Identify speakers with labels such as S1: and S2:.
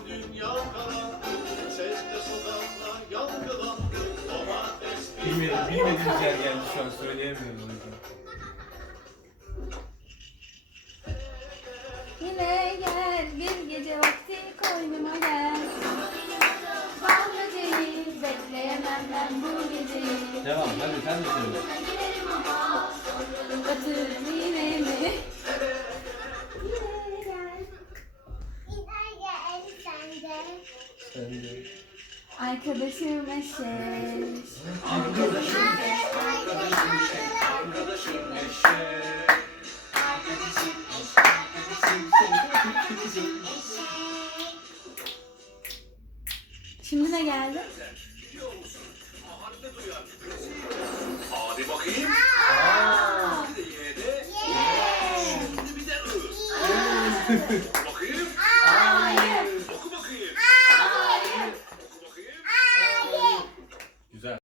S1: Bilmiyorum, bilmediğimiz yer geldi şu an, söyleyemiyorum o yüzden.
S2: Yine gel bir gece vakti koynuma gel. Bal böceği bekleyemem ben bu geceyi.
S1: Devam, hadi sen de söyle.
S2: Batır yine mi? Yine gel.
S1: Sen de.
S2: Arkadaşım eşek. Şimdi ne geldi?
S3: Hadi bakayım.
S2: Aa!
S3: Bir de ye de.
S2: Yeah!
S3: Şimdi bir de ıs.